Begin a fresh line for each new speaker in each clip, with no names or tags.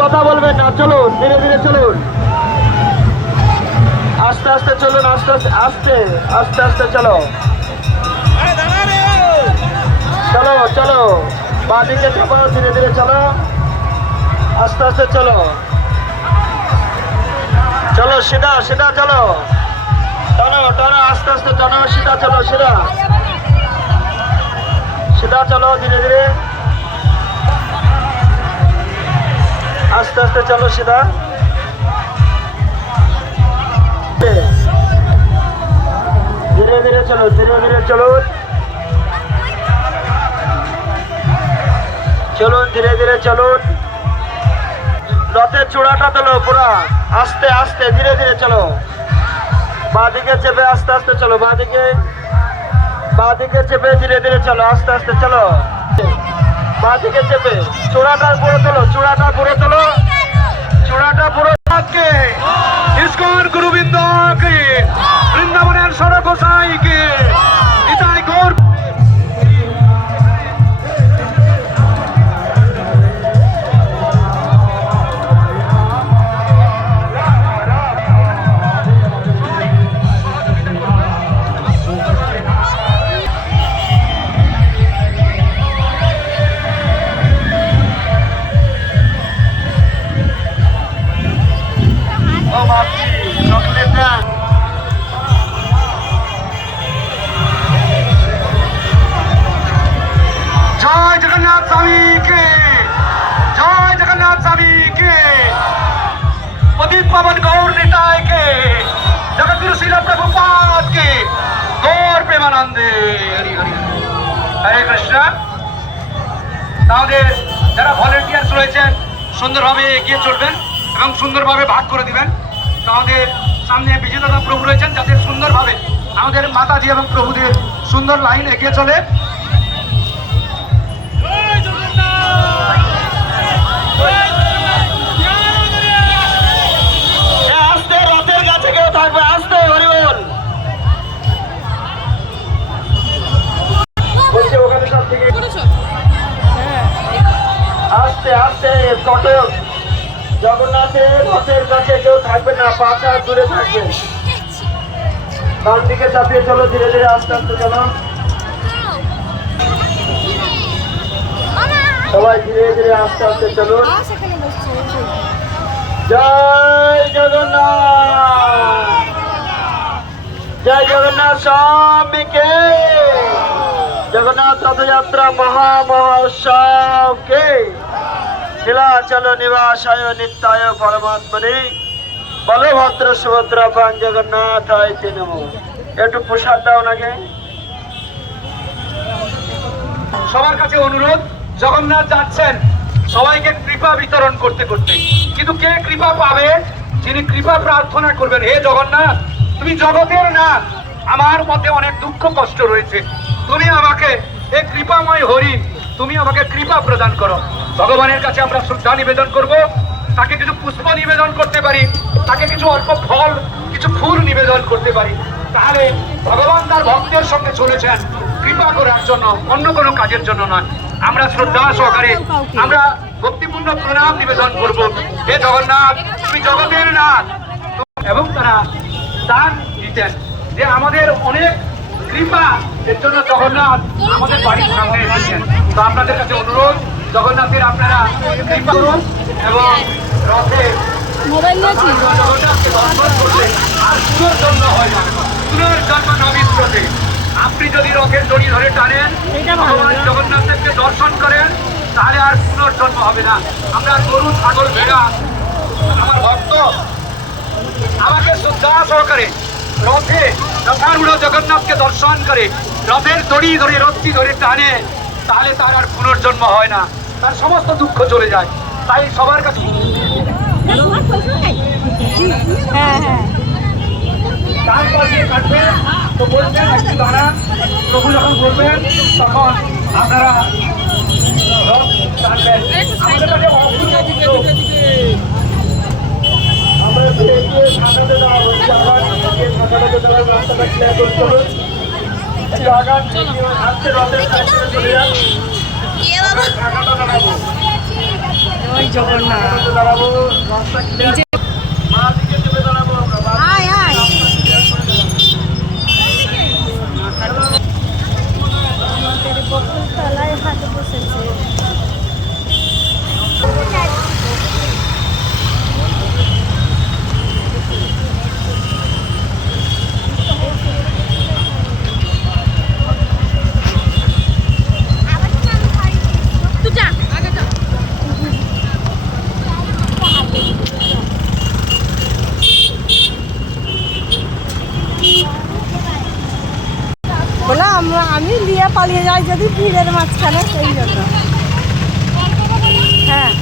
কথা বলবেন না, চলুন, ধীরে ধীরে চলুন। আস্তে আস্তে চলুন, আস্তে আস্তে আস্তে আস্তে আস্তে চলো। চলো চলো, বাদিকে চাপো, ধীরে ধীরে চলো। আস্তে আস্তে চলো। চলো, সিধা সিধা চলো। টানো টানো, আস্তে আস্তে, টানো, সিধা চলো, সিধা। সিধা চলো, ধীরে ধীরে। আস্তে চলো সিধা ধীরে ধীরে চলো, ধীরে ধীরে চলো। চলুন ধীরে ধীরে চলুন রথের চূড়াটা তোলো পুরা। আস্তে আস্তে, ধীরে ধীরে চলো। বাঁদিকে চেপে আস্তে আস্তে চলো, বাঁদিকে। বাঁদিকে চেপে ধীরে ধীরে চলো, আস্তে আস্তে চলো। বাঁদিকে চেপে। চূড়াটা পুরো তোলো, চূড়াটা পুরো তোলো। চূড়াটা পুরো
কে ইস্কন গুরুবৃন্দ কে বৃন্দাবনের সড়ক গোসাই কে জগন্নাথ স্বামী কে জয় জগন্নাথ স্বামী কে পতিত গৌর নিতাই কে জগৎগুরু শিল প্রভুপাদ কে গৌর প্রেমানন্দে। হরি হরি হরে। কৃষ্ণ। তাদের যারা ভলেন্টিয়ার্স রয়েছেন, সুন্দরভাবে এগিয়ে চলবেন এবং সুন্দরভাবে ভাগ করে দিবেন। তাদের সামনে বিজেতা প্রভু রয়েছেন, যাতে সুন্দরভাবে আমাদের মাতাজি এবং প্রভুদের সুন্দর লাইন এগিয়ে চলে।
থাকবে আস্তে হরিবল আস্তে আস্তে কটক জগন্নাথের রথের কাছে কেউ থাকবে না পাঁচ হাত দূরে থাকবে। ডান দিকে চাপিয়ে চলো ধীরে ধীরে আস্তে আস্তে চলো। সবাই ধীরে ধীরে আস্তে আস্তে চলুন। জয় জগন্নাথ! জয় জগন্নাথ স্বামীকে জগন্নাথ রথযাত্রা মহা মহোৎসবকে নীলাচল নিবাসায় নিত্যায় পরমাত্মনে। বলভদ্র সুভদ্রা পান জগন্নাথ আইতে নম। একটু প্রসাদ দাও নাকি
সবার কাছে অনুরোধ, জগন্নাথ যাচ্ছেন, সবাইকে কৃপা বিতরণ করতে করতে। কিন্তু কে কৃপা পাবে? যিনি কৃপা প্রার্থনা করবেন, হে জগন্নাথ তুমি জগতের না, আমার মধ্যে অনেক দুঃখ, কষ্ট রয়েছে। তুমি আমাকে হে কৃপাময় হরি তুমি আমাকে কৃপা প্রদান করো। ভগবানের কাছে আমরা শ্রদ্ধা নিবেদন করব, তাকে কিছু পুষ্প নিবেদন করতে পারি, তাকে কিছু অল্প ফল, কিছু ফুল নিবেদন করতে পারি। তাহলে ভগবান তার ভক্তের সঙ্গে চলেছেন। কৃপা করার জন্য, অন্য কোনো কাজের জন্য নয়। আমরা শ্রদ্ধা সহকারে, আমরা ভক্তিপূর্ণ প্রণাম নিবেদন করব। হে জগন্নাথ, তুমি জগতের নাথ। এবং তারা দান দিতেন যে আমাদের অনেক কৃপা এর জন্য জগন্নাথ আমাদের বাড়ির সামনে এসেছেন। তো আপনাদের কাছে অনুরোধ জগন্নাথের আপনারা কৃপা করুন এবং রথে জগন্নাথকে দর্শন করলে আর পুনর্জন্ম হয় না। পুনর্জন্ম আপনি যদি রথের দড়ি ধরে টানেন ভগবান
না?
জগন্নাথ দেবকে দর্শন করেন তাহলে আর পুনর্জন্ম হবে না। আমরা গরু ছাগল ভেড়া আমার ভক্ত আমাকে শ্রদ্ধা সহকারে রথে রথারূঢ় জগন্নাথকে দর্শন করে রথের দড়ি ধরে, রথটি ধরে টানে, তাহলে তার আর পুনর্জন্ম হয় না। তার সমস্ত দুঃখ চলে যায়। তাই সবার কাছে ডান তো বলছেন, একটু দাঁড়ান। প্রভু যখন বলবেন আপনারা
জগন্নাথ
দাঁড়াবো রাস্তা ক্লিয়ার
যে
মা দিকে চেপে দাঁড়াবো আমরা বাঁ দিকে
আয় আয় আমাদের বকুল তলায় হাত বসেছে তুই যা আগে যা বলে আমরা আমি নিয়ে পালিয়ে যাই যদি ভিড়ের মাঝখানে, সেই জন্য। হ্যাঁ।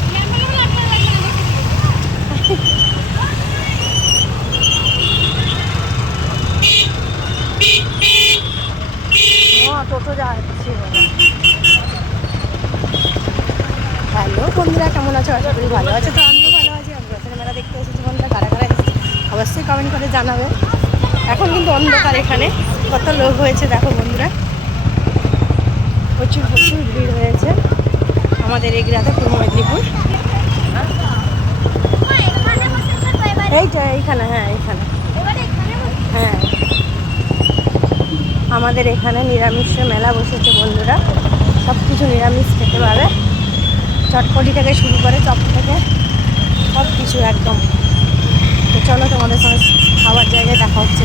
টোটো যাচ্ছে হ্যালো বন্ধুরা, কেমন আছো? আশা করি ভালো আছে। তো আমিও ভালো আছি। আমরা সিনেমাটা দেখতে এসেছি বন্ধুরা, কারা কারা অবশ্যই কমেন্ট করে জানাবে। এখন কিন্তু অন্ধকার এখানে। কত লোক হয়েছে দেখো বন্ধুরা। প্রচুর প্রচুর ভিড় হয়েছে আমাদের এগরাতে পূর্ব মেদিনীপুর। এইটা, এইখানে হ্যাঁ এইখানে। হ্যাঁ। আমাদের এখানে নিরামিষ মেলা বসেছে বন্ধুরা। সব কিছু নিরামিষ খেতে পারে চটপটি থেকে শুরু করে চপ থেকে সব কিছু একদম চলো তোমাদের সঙ্গে খাবার জায়গায় দেখা হচ্ছে।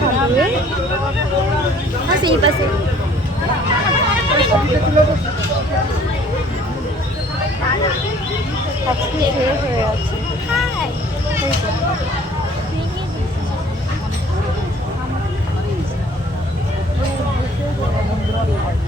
থাকবে
হ্যাঁ
সেই পাশে
আজকে শেষ হয়ে
আছে
Thank you.